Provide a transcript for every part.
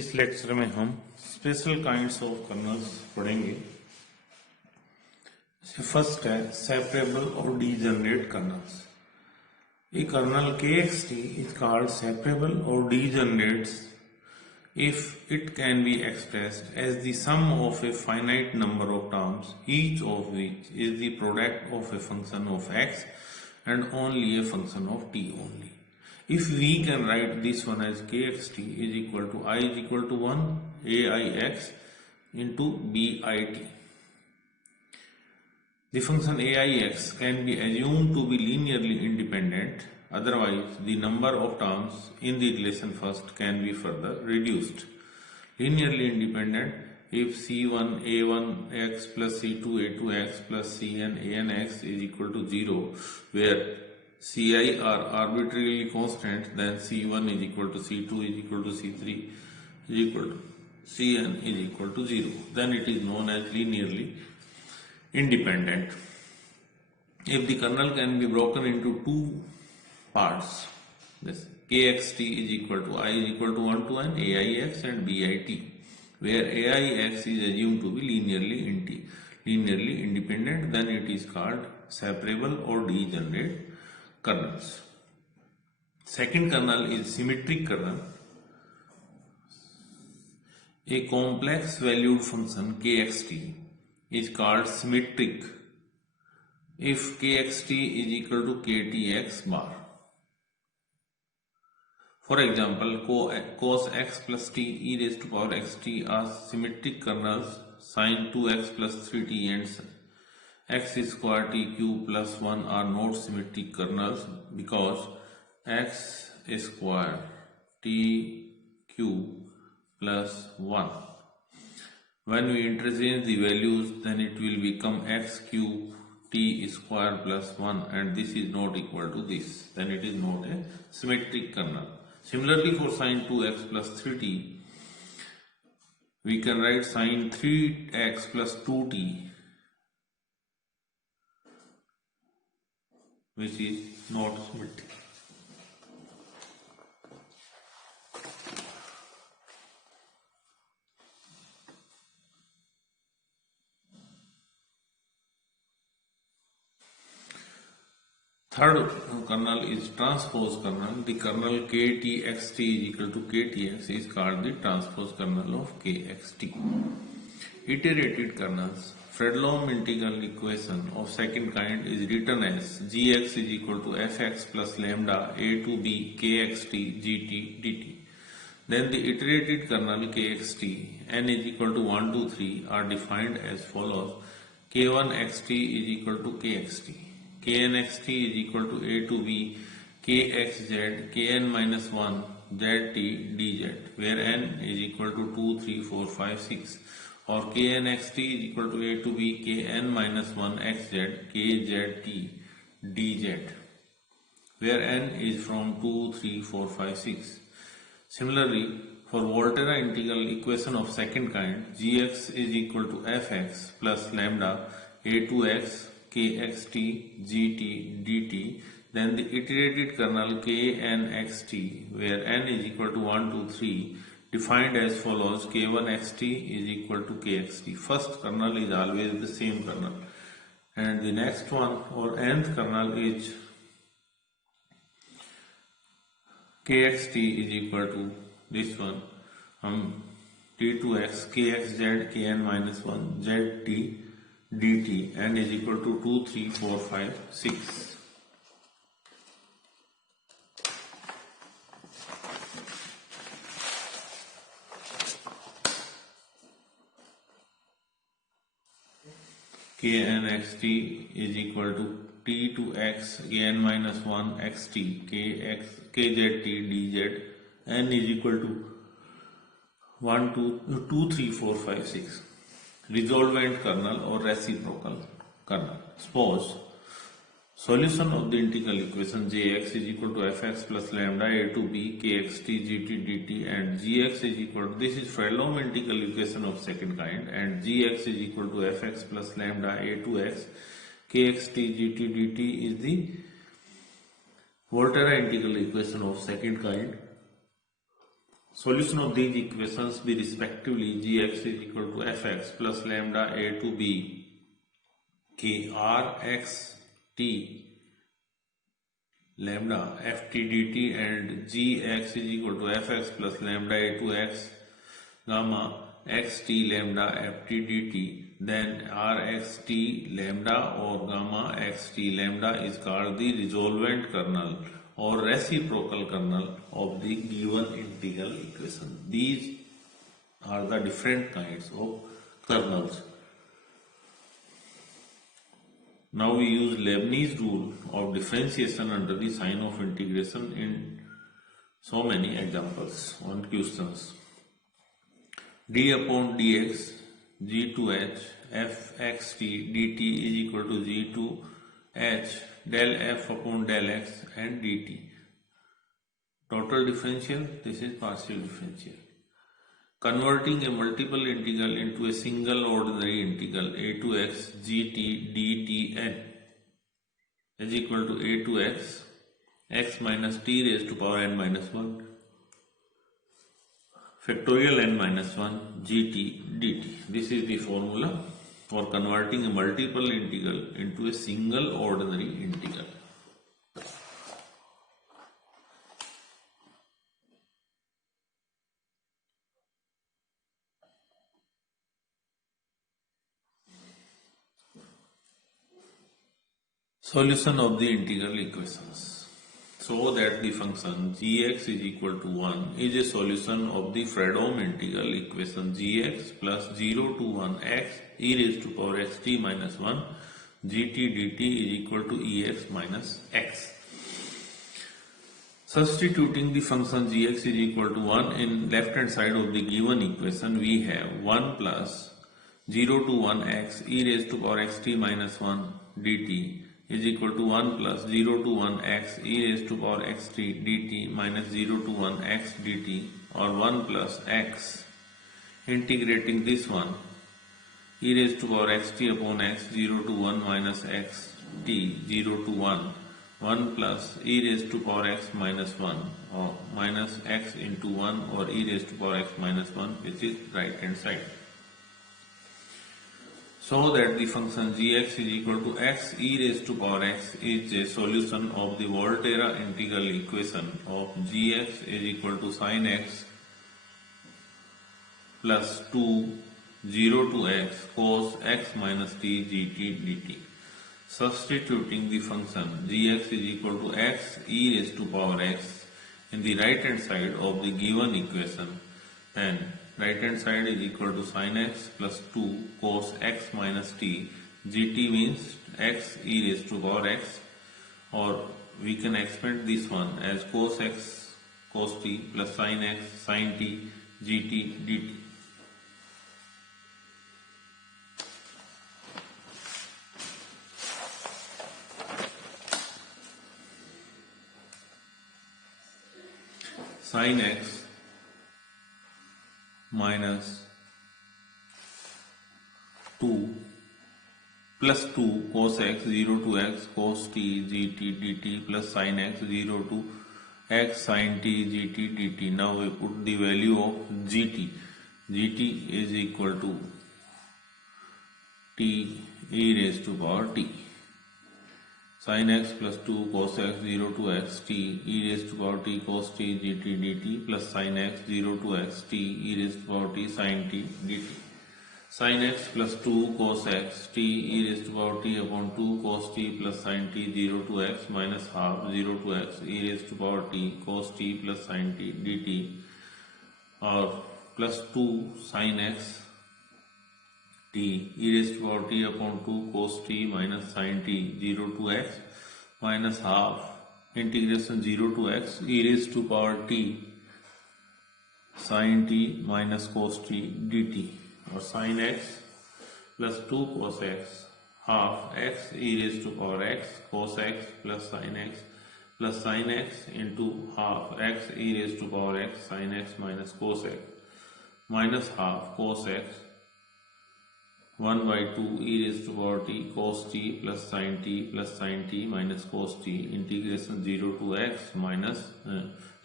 इस लेक्चर में हम स्पेशल काइंड्स ऑफ कर्नल्स पढ़ेंगे। फर्स्ट है सेपरेबल और degenerate colonel's. A kernel KXT is called separable or degenerates if it can be expressed as the sum of a finite number of terms, each of which is the product of a function of x and only a function of t only. If we can write this one as kxt is equal to I is equal to 1 aix into bit. The function aix can be assumed to be linearly independent, otherwise the number of terms in the relation first can be further reduced. Linearly independent if c1 a1x plus c2 a2x plus cn anx is equal to 0, where ci are arbitrarily constant, then c1 is equal to c2 is equal to c3 is equal to cn is equal to 0. Then it is known as linearly independent. If the kernel can be broken into two parts, this kxt is equal to I is equal to 1 to n aix and bit, where aix is assumed to be linearly independent, then it is called separable or degenerate kernels. Second kernel is symmetric kernel. A complex valued function kxt is called symmetric if kxt is equal to ktx bar. For example, cos x plus t e raised to power xt are symmetric kernels. Sin 2x plus 3t and x square t cube plus 1 are not symmetric kernels because x square t cube plus 1. When we interchange the values, then it will become x cube t square plus 1, and this is not equal to this. Then it is not a symmetric kernel. Similarly, for sin 2x plus 3t, we can write sin 3x plus 2t, which is not symmetric. Third kernel is transpose kernel. The kernel ktxt is equal to ktx is called the transpose kernel of kxt. Iterated kernels. Fredholm integral equation of second kind is written as gx is equal to fx plus lambda a to b kxt gt dt. Then the iterated kernel kxt n is equal to 1 to 3 are defined as follows: k1xt is equal to kxt. Knxt is equal to a to b kxz kn minus 1 zt dz, where n is equal to 2, 3, 4, 5, 6, or knxt is equal to a to b kn minus 1 xz kzt dz, where n is from 2, 3, 4, 5, 6. Similarly, for Volterra integral equation of second kind, gx is equal to fx plus lambda a to x kxt gt dt, then the iterated kernel knxt, where n is equal to 1 to 3, defined as follows: k1xt is equal to kxt. First kernel is always the same kernel, and the next one or nth kernel is kxt is equal to this one, t2x kxz kn minus 1 zt dt, n is equal to 2, 3, 4, 5, 6. knxt is equal to t to x kn minus 1 xt kzt dz, n is equal to 1, 2, 3, 4, 5, 6. Resolvent kernel or reciprocal kernel. Suppose solution of the integral equation jx is equal to fx plus lambda a to b kxt gt dt, and gx is equal to, this is Fredholm integral equation of second kind, and gx is equal to fx plus lambda a to x kxt gt dt is the Volterra integral equation of second kind. Solution of these equations be respectively gx is equal to fx plus lambda a to b k r x t lambda ft dt and gx is equal to fx plus lambda a to x gamma xt lambda ft dt. Then rxt lambda or gamma xt lambda is called the resolvent kernel or reciprocal kernel of the given integral equation. These are the different kinds of kernels. Now we use Leibniz rule of differentiation under the sign of integration in so many examples on questions. d upon dx g to h fxt dt is equal to g to h del f upon del x and dt. Total differential, this is partial differential. Converting a multiple integral into a single ordinary integral a to x gt dt n is equal to a to x minus t raised to power n minus 1 factorial n minus 1 gt dt. This is the formula for converting a multiple integral into a single ordinary integral. Solution of the integral equations. So that the function gx is equal to 1 is a solution of the Fredholm integral equation gx plus 0 to 1 x e raised to power xt minus 1 gt dt is equal to ex minus x. Substituting the function gx is equal to 1 in left hand side of the given equation, we have 1 plus 0 to 1 x e raised to power xt minus 1 dt is equal to 1 plus 0 to 1 x e raised to power xt dt minus 0 to 1 x dt or 1 plus x integrating this one e raised to power xt upon x 0 to 1 minus x t 0 to 1 1 plus e raised to power x minus 1 or minus x into 1 or e raised to power x minus 1, which is right hand side. So that the function gx is equal to x e raised to power x is a solution of the Volterra integral equation of gx is equal to sin x plus 2 0 to x cos x minus t gt dt. Substituting the function gx is equal to x e raised to power x in the right hand side of the given equation, then right hand side is equal to sin x plus 2 cos x minus t gt means x e raised to power x, or we can expand this one as cos x cos t plus sin x sin t gt dt. Sin x minus 2 plus 2 cos x 0 to x cos t gt dt plus sin x 0 to x sin t gt dt. Now we put the value of gt. Gt is equal to t e raised to power t. Sin x plus 2 cos x 0 to x t e raised to power t cos t gt dt plus sin x 0 to x t e raised to power t sin t dt. Sin x plus 2 cos x t e raised to power t upon 2 cos t plus sin t 0 to x minus half 0 to x e raised to power t cos t plus sin t dt or plus 2 sin x t e raised to power t upon 2 cos t minus sin t 0 to x minus half integration 0 to x e raised to power t sin t minus cos t dt or sin x plus 2 cos x half x e raised to power x cos x plus sin x into half x e raised to power x sin x minus cos x minus half cos x 1 by 2 e raised to power t cos t plus sin t minus cos t integration 0 to x minus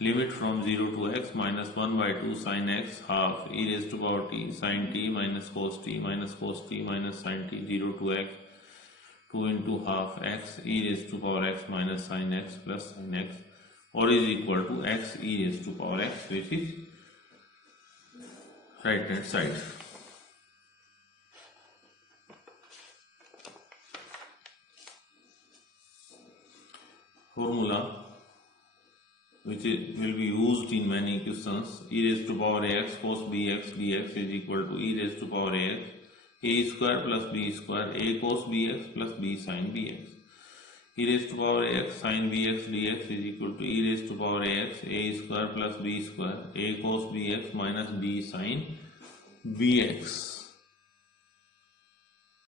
limit from 0 to x minus 1 by 2 sin x half e raised to power t sin t minus cos t minus sin t 0 to x 2 into half x e raised to power x minus sin x plus sin x, or is equal to x e raised to power x, which is right hand side. Formula which will be used in many questions: e raised to power ax cos bx dx is equal to e raised to power ax a square plus b square a cos bx plus b sin bx. E raised to power ax sin bx dx is equal to e raised to power ax a square plus b square a cos bx minus b sin bx.